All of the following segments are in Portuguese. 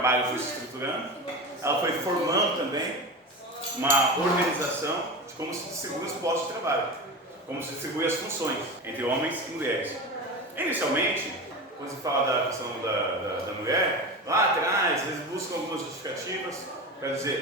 trabalho foi se estruturando, ela foi formando também uma organização de como se distribui os postos de trabalho, como se distribui as funções entre homens e mulheres. Inicialmente, quando se fala da questão da mulher, lá atrás eles buscam algumas justificativas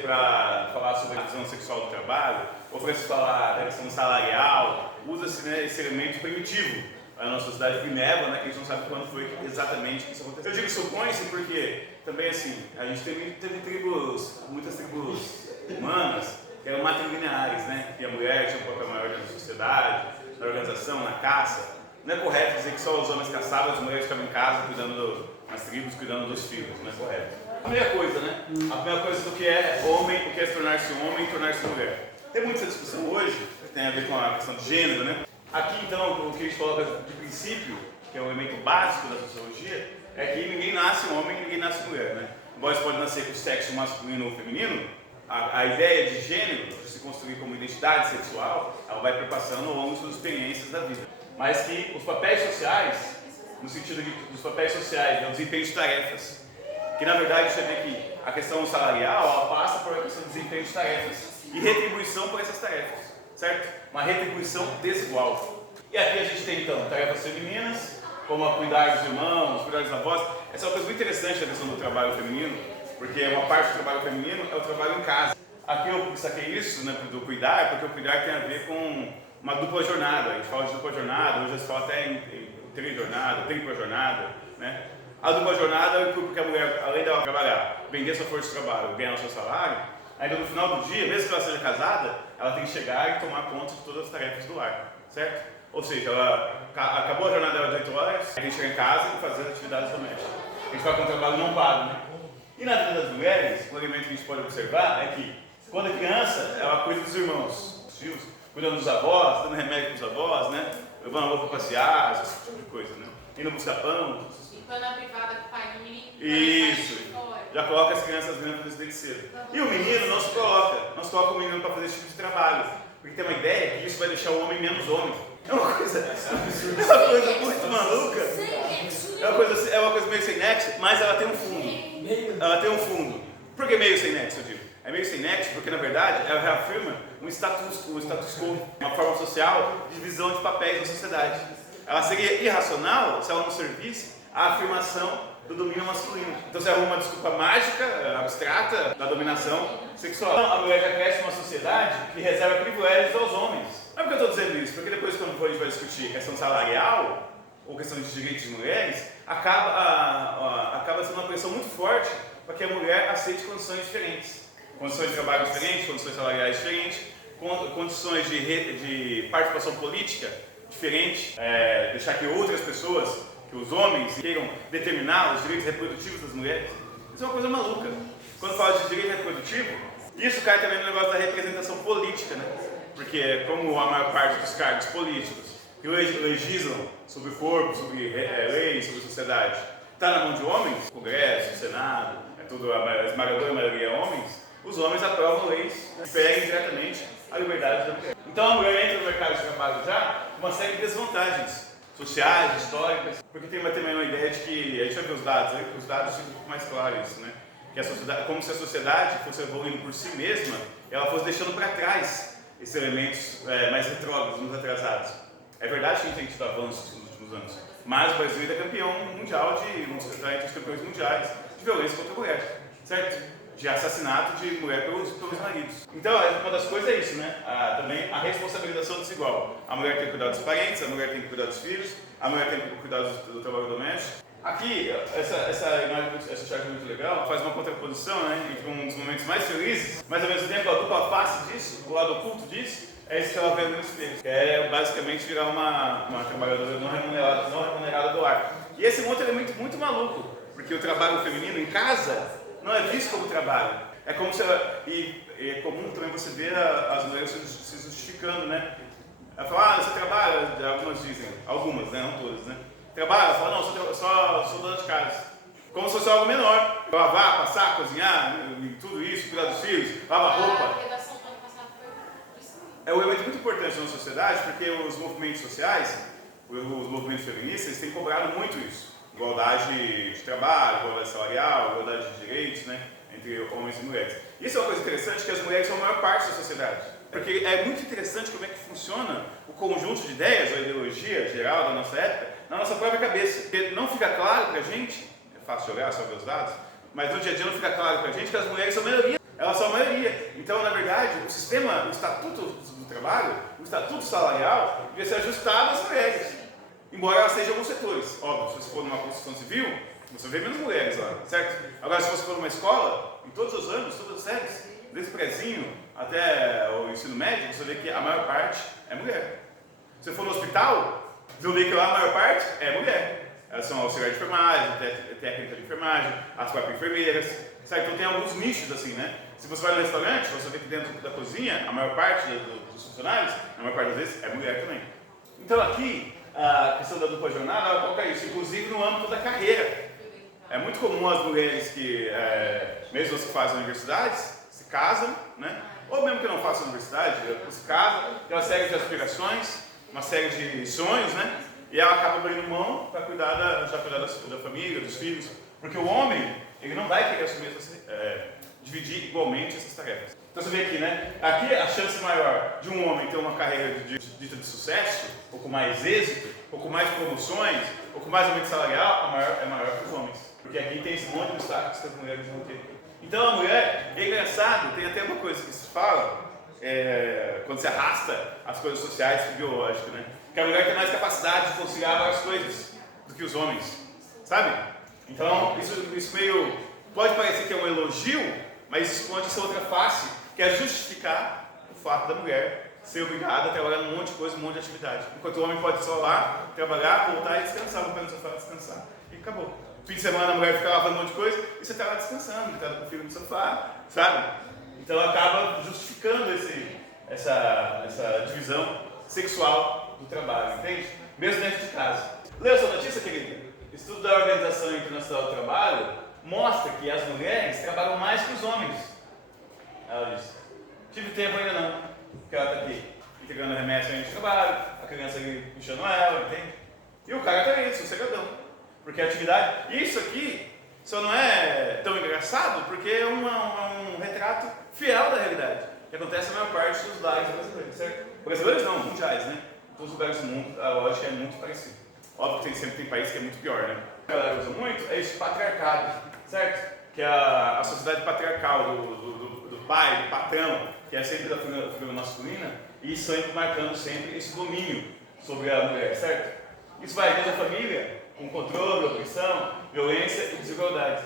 para falar sobre a divisão sexual do trabalho, ou para se falar da questão salarial, usa-se, né, esse elemento primitivo a nossa sociedade primeva, né, que a gente não sabe quando foi exatamente que isso aconteceu. Eu digo supõe-se porque também assim, a gente teve tribos, muitas tribos humanas que eram matrilineares, né, que a mulher tinha um papel maior na sociedade, na organização, na caça. Não é correto dizer que só os homens caçavam, as mulheres ficavam em casa cuidando das tribos, cuidando dos filhos, não é correto. A primeira coisa, né, a primeira coisa do que é homem, o que é se tornar-se homem e tornar-se mulher. Tem muita discussão hoje, que tem a ver com a questão de gênero, né? Aqui, então, o que a gente coloca de princípio, que é o elemento básico da sociologia, é que ninguém nasce homem e ninguém nasce mulher, né? Embora você pode nascer com o sexo masculino ou feminino, a ideia de gênero, de se construir como identidade sexual, ela vai perpassando ao longo das suas experiências da vida. Mas que os papéis sociais, no sentido dos papéis sociais, é o desempenho de tarefas, que na verdade você vê que a questão salarial, ela passa por a questão do desempenho de tarefas e retribuição por essas tarefas. Certo? Uma retribuição desigual. E aqui a gente tem então tarefas femininas, como a cuidar dos irmãos, cuidar dos avós. Essa é uma coisa muito interessante da questão do trabalho feminino, porque uma parte do trabalho feminino é o trabalho em casa. Aqui eu saquei isso, né, do cuidar, porque o cuidar tem a ver com uma dupla jornada. A gente fala de dupla jornada, hoje se fala até em trijornada, tripla jornada, né? A dupla jornada é porque a mulher, além dela trabalhar, vender sua força de trabalho, ganhar o seu salário, ainda no final do dia, mesmo que ela seja casada, ela tem que chegar e tomar conta de todas as tarefas do lar, certo? Ou seja, ela acabou a jornada dela de 8 horas, aí tem que chegar em casa e fazer as atividades domésticas. A gente fala que é um trabalho não pago, né? E na vida das mulheres, um elemento que a gente pode observar é que, quando é criança, ela cuida dos irmãos, dos filhos, cuidando dos avós, dando remédio para os avós, né? Levando a roupa para passear, esse tipo de coisa, né? Indo buscar pão. Limpando a privada com o pai do menino. Isso. Já coloca as crianças dentro desse desde cedo. E o menino não se coloca o menino para fazer esse tipo de trabalho. Porque tem uma ideia que isso vai deixar o homem menos homem. É uma coisa muito maluca. É uma coisa meio sem nexo, mas ela tem um fundo. Ela tem um fundo. Por que meio sem nexo, eu digo? É meio sem nexo porque, na verdade, ela reafirma um status quo, uma forma social de divisão de papéis na sociedade. Ela seria irracional se ela não servisse à afirmação do domínio masculino. Então você arruma uma desculpa mágica, abstrata, da dominação sexual. Então, a mulher já cresce numa sociedade que reserva privilégios aos homens. Não é porque eu estou dizendo isso, porque depois quando a gente vai discutir questão salarial, ou questão de direitos de mulheres, acaba sendo uma pressão muito forte para que a mulher aceite condições diferentes. Condições de trabalho diferentes, condições salariais diferentes, condições de participação política diferentes, deixar que outras pessoas, que os homens queiram determinar os direitos reprodutivos das mulheres. Isso é uma coisa maluca. Quando fala de direito reprodutivo, isso cai também no negócio da representação política, né? Porque como a maior parte dos cargos políticos que legislam sobre o corpo, sobre leis, sobre a sociedade, está na mão de homens, Congresso, Senado, a esmagadora maioria homens, os homens aprovam leis que ferem diretamente a liberdade da mulher. Então a mulher entra no mercado de trabalho já com uma série de desvantagens sociais, históricas, porque tem também uma ideia de que, a gente vai ver os dados, né? Os dados ficam um pouco mais claros isso, né? Que a sociedade, como se a sociedade fosse evoluindo por si mesma, ela fosse deixando para trás esses elementos mais retrógrados, muito atrasados. É verdade que a gente tem tido avanços nos últimos anos, mas o Brasil ainda é campeão mundial entre os campeões mundiais de violência contra a mulher, certo? De assassinato de mulher pelos maridos. Então, uma das coisas é isso, né? Também a responsabilização desigual. A mulher tem que cuidar dos parentes, a mulher tem que cuidar dos filhos, a mulher tem que cuidar do trabalho doméstico. Aqui, essa chave é muito legal, faz uma contraposição, né, entre um dos momentos mais felizes, mas ao mesmo tempo a dupla face disso, o lado oculto disso, é isso que ela vê no espelho, que é basicamente virar uma trabalhadora não remunerada do lar. E esse outro elemento muito maluco, porque o trabalho feminino em casa não é visto como trabalho. É como se é comum também você ver as mulheres se justificando, né? Ela fala, você trabalha, algumas, né? Não todas, né? Trabalha, ela fala, não, sou dona de casa. Como se fosse algo menor. Lavar, passar, cozinhar, tudo isso, cuidar dos filhos, lavar roupa. É um elemento muito importante na sociedade, porque os movimentos sociais, os movimentos feministas, têm cobrado muito isso. igualdade de trabalho, igualdade salarial, igualdade de direitos, né, entre homens e mulheres. Isso é uma coisa interessante, que as mulheres são a maior parte da sociedade. Porque é muito interessante como é que funciona o conjunto de ideias, a ideologia geral da nossa época, na nossa própria cabeça. Porque não fica claro pra gente, é fácil olhar sobre os dados, mas no dia a dia não fica claro pra gente que as mulheres são a maioria. Elas são a maioria. Então, na verdade, o sistema, o estatuto do trabalho, o estatuto salarial, devia ser ajustado às mulheres. Embora elas sejam alguns setores. Óbvio, se você for numa construção civil, você vê menos mulheres lá, certo? Agora, se você for numa escola, em todos os anos, todas as séries, desde o prezinho até o ensino médio, você vê que a maior parte é mulher. Se você for no hospital, você vê que lá a maior parte é mulher. Elas são auxiliares de enfermagem, técnica de enfermagem, as próprias enfermeiras, certo? Então tem alguns nichos assim, né? Se você vai no restaurante, você vê que dentro da cozinha, a maior parte dos funcionários, a maior parte das vezes, é mulher também. Então aqui, a questão da dupla jornada, ela coloca isso, inclusive no âmbito da carreira. É muito comum as mulheres que, mesmo as que fazem universidades, se casam, né? Ou mesmo que não façam universidade, se casam, tem uma série de aspirações, uma série de sonhos, né? E ela acaba abrindo mão para cuidar da família, dos filhos. Porque o homem, ele não vai querer assumir dividir igualmente essas tarefas. Então você vê aqui, né? Aqui a chance maior de um homem ter uma carreira dita de sucesso, ou com mais êxito, ou com mais promoções, ou com mais aumento salarial, é maior que os homens. Porque aqui tem esse monte de obstáculos que as mulheres vão ter. Então a mulher, é engraçado, tem até uma coisa que se fala, quando se arrasta as coisas sociais e biológicas, né? Que a mulher tem mais capacidade de conciliar várias coisas do que os homens, sabe? Então isso meio pode parecer que é um elogio, mas esconde essa outra face, que é justificar o fato da mulher ser obrigada a trabalhar num monte de coisa, um monte de atividade. Enquanto o homem pode só lá, trabalhar, voltar e descansar, voltar no sofá descansar. E acabou. Fim de semana a mulher fica lá fazendo um monte de coisa e você está lá descansando, está com o filho no sofá, sabe? Então acaba justificando essa divisão sexual do trabalho, entende? Mesmo dentro de casa. Leu essa notícia, querida? Estudo da Organização Internacional do Trabalho mostra que as mulheres trabalham mais que os homens. Ela disse: tive tempo ainda não, porque ela está aqui entregando remédio de trabalho, a criança ali puxando ela, entende? E o cara está aí, sossegadão. Porque a atividade, isso aqui só não é tão engraçado porque é um retrato fiel da realidade, que acontece na maior parte dos lares brasileiros, certo? Brasileiros não, mundiais, né? Em todos os lugares do mundo a lógica é muito parecida. Óbvio que sempre tem país que é muito pior, né? O que a galera usa muito é isso, patriarcado, certo? Que é a sociedade patriarcal do pai, do patrão, que é sempre da figura masculina, e sempre marcando sempre esse domínio sobre a mulher, certo? Isso vai desde a família, com controle, opressão, violência e desigualdade.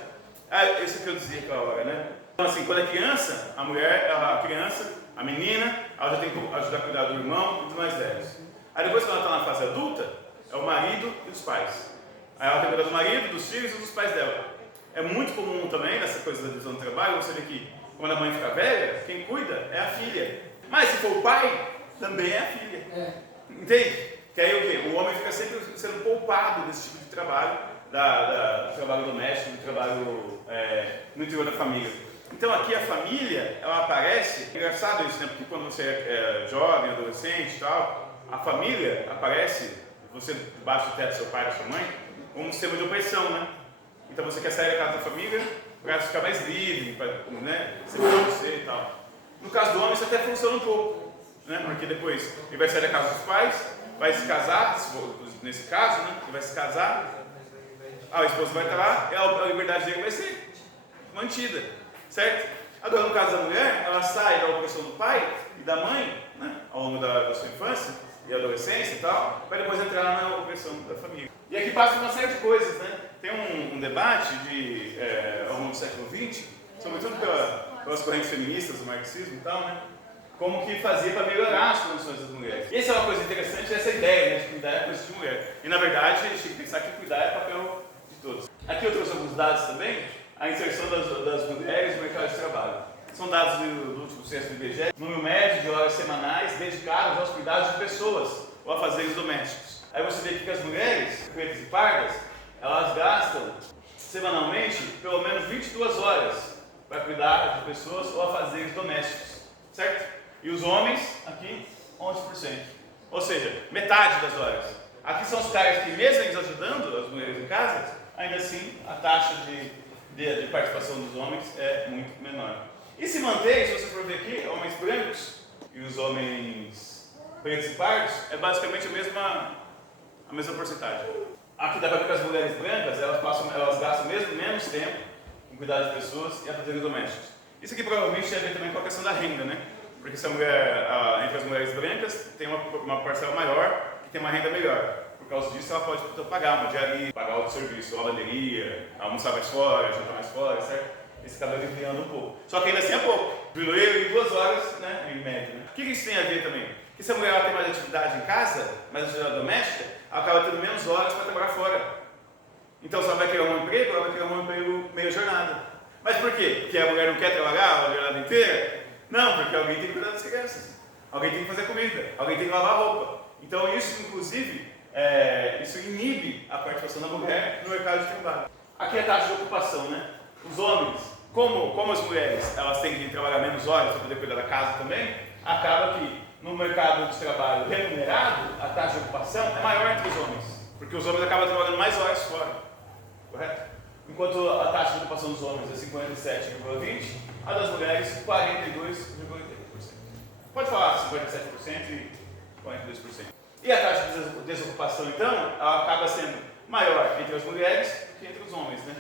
Isso que eu dizia aquela hora, né? Então assim, quando é criança, a menina, ela já tem que ajudar a cuidar do irmão e dos mais velhos. Aí depois, quando ela está na fase adulta, é o marido e os pais. Aí ela tem que cuidar do marido, dos filhos e dos pais dela. É muito comum também, nessa coisa da divisão do trabalho, você vê que quando a mãe fica velha, quem cuida é a filha. Mas se for o pai, também é a filha. Entende? Que aí o quê? O homem fica sempre sendo poupado desse tipo de trabalho, do trabalho doméstico, do trabalho no interior da família. Então aqui a família, ela aparece, engraçado isso, né? Porque quando você é jovem, adolescente e tal, a família aparece, você debaixo do teto do seu pai e da sua mãe, como um sistema de opressão, né? Então você quer sair da casa da família para ficar mais livre, para ser para você e tal. No caso do homem isso até funciona um pouco, né? Porque depois ele vai sair da casa dos pais, vai se casar, nesse caso, né? Ele vai se casar, a esposa vai estar lá, e a liberdade dele vai ser mantida, certo? Agora, no caso da mulher, ela sai da opressão do pai e da mãe, né? Ao longo da sua infância e adolescência e tal, para depois entrar na opressão da família. E aqui passa uma série de coisas, né? Tem um debate ao longo do século XX, sobretudo pelas correntes feministas do marxismo e tal, né? Como que fazia para melhorar as condições das mulheres. E essa é uma coisa interessante, essa ideia, né, de cuidar é coisa de mulher. E na verdade, a gente tem que pensar que cuidar é papel de todos. Aqui eu trouxe alguns dados também, a inserção das mulheres no mercado de trabalho. São dados do último censo do IBGE, número médio de horas semanais dedicadas aos cuidados de pessoas ou a afazeres domésticos. Aí você vê que as mulheres, pretas e pardas, elas gastam semanalmente pelo menos 22 horas para cuidar de pessoas ou afazeres domésticos, certo? E os homens, aqui, 11%. Ou seja, metade das horas. Aqui são os caras que, mesmo eles ajudando as mulheres em casa, ainda assim a taxa de participação dos homens é muito menor. E se mantém, se você for ver aqui, homens brancos e os homens pretos e pardos, é basicamente a mesma porcentagem. Aqui dá para ver que as mulheres brancas, elas gastam mesmo menos tempo com cuidar de pessoas e afazeres domésticos. Isso aqui provavelmente tem a ver também com a questão da renda, né? Porque se entre as mulheres brancas tem uma parcela maior que tem uma renda melhor. Por causa disso, ela pode pagar uma diaria, pagar outro serviço, lavanderia, almoçar mais fora, jantar mais fora, certo? Isso acaba aliviando um pouco. Só que ainda assim é pouco. Diluir em 2 horas, né, em média. Né? O que isso tem a ver também? Que se a mulher tem mais atividade em casa, mais atividade doméstica, ela acaba tendo menos horas para trabalhar fora. Então, se ela vai criar um emprego, ela vai criar um emprego meio jornada. Mas por quê? Porque a mulher não quer trabalhar a jornada inteira? Não, porque alguém tem que cuidar das crianças. Alguém tem que fazer comida. Alguém tem que lavar roupa. Então, isso, inclusive, isso inibe a participação da mulher no mercado de trabalho. Aqui é a taxa de ocupação, né? Os homens, como as mulheres, elas têm que trabalhar menos horas para poder cuidar da casa também, acaba que no mercado de trabalho remunerado, a taxa de ocupação é maior entre os homens, porque os homens acabam trabalhando mais horas fora, correto? Enquanto a taxa de ocupação dos homens é 57,20%, a das mulheres 42,80%. Pode falar 57% e 42%. E a taxa de desocupação, então, ela acaba sendo maior entre as mulheres do que entre os homens, né?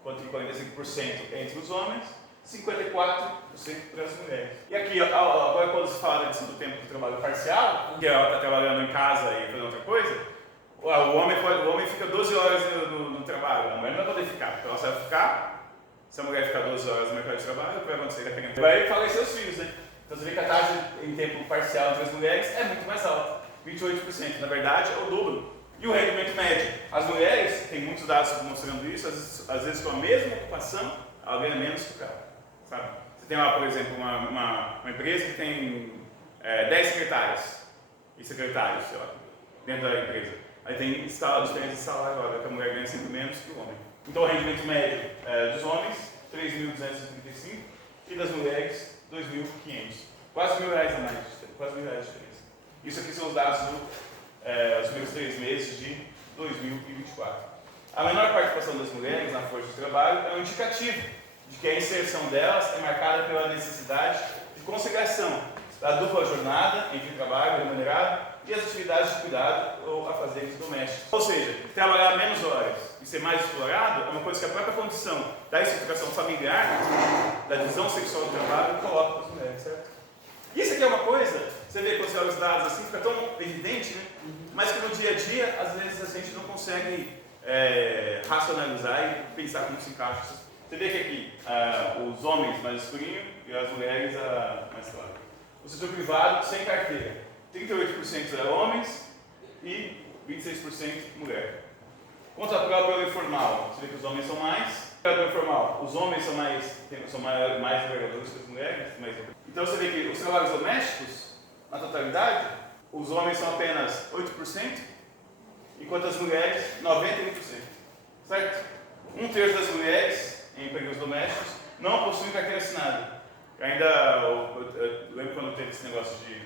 Enquanto que 45% entre os homens, 54% para as mulheres. E aqui, agora quando se fala do tempo de trabalho parcial, que ela está trabalhando em casa e fazendo outra coisa, o homem fica 12 horas no trabalho, a mulher não vai poder ficar, porque ela só vai ficar, se a mulher ficar 12 horas no mercado de trabalho, o que vai acontecer? Vai falecer os filhos, né? Então você vê que a taxa em tempo parcial entre as mulheres é muito mais alta, 28%, na verdade é o dobro. E o rendimento médio? As mulheres, tem muitos dados mostrando isso, às vezes com a mesma ocupação, ela ganha menos que o cara, sabe? Você tem lá, por exemplo, uma empresa que tem 10 secretárias e secretários, sei lá, dentro da empresa. Aí tem diferença de salário, olha, que a mulher ganha sempre menos que o homem. Então o rendimento médio dos homens, 3.235, e das mulheres, 2.500. Quase R$1.000 a mais, quase R$1.000 de diferença. Isso aqui são os dados dos primeiros 3 meses de 2024. A menor participação das mulheres na força de trabalho é um indicativo de que a inserção delas é marcada pela necessidade de conciliação da dupla jornada entre trabalho remunerado e as atividades de cuidado ou afazeres domésticos. Ou seja, trabalhar menos horas e ser mais explorado é uma coisa que a própria condição da estruturação familiar, da divisão sexual do trabalho, coloca para as mulheres, certo? Isso aqui é uma coisa, você vê quando você olha os dados assim, fica tão evidente, né? Mas que no dia a dia, às vezes a gente não consegue racionalizar e pensar como se encaixa. Você vê que aqui os homens mais escurinho e as mulheres mais claras. O setor privado sem carteira, 38% é homens e 26% mulher. Quanto ao trabalho informal, você vê que os homens são mais. Trabalho informal, os homens são mais empregadores que as mulheres. Então você vê que os trabalhos domésticos, na totalidade, os homens são apenas 8%, enquanto as mulheres 91%. Certo? 1/3 das mulheres em empregos domésticos não possuem carteira assinada. Eu lembro quando teve esse negócio de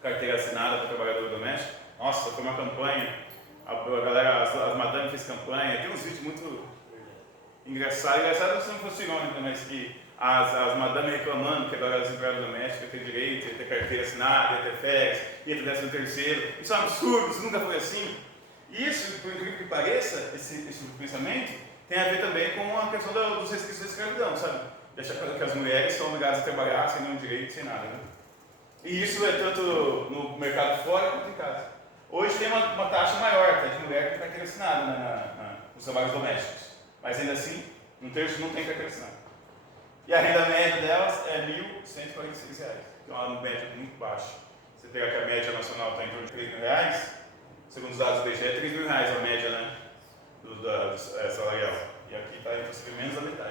carteira assinada para trabalhador doméstico. Nossa, foi uma campanha. A galera, as madames fez campanha. Tem uns vídeos muito engraçados. Engraçado se não fosse irônico, mas que as madames reclamando que agora as empregadas domésticas têm direito a ter carteira assinada, a ter férias, ia ter 13º. Isso é um absurdo, isso nunca foi assim. E isso, por incrível que pareça, esse tipo de pensamento tem a ver também com a questão dos resquícios da escravidão, sabe? Deixar que as mulheres são obrigadas a trabalhar sem nenhum direito, sem nada, né? E isso é tanto no mercado fora quanto em casa. Hoje tem uma taxa maior de mulher que tem carteira assinada nos trabalhos domésticos. Mas ainda assim, 1/3 não tem carteira assinada. E a renda média delas é R$1.146. Então, uma média muito baixa. Você pega que a média nacional está em torno de R$3.000, segundo os dados do IBGE, é R$3.000 a média, né, salarial. E aqui está entre menos da metade.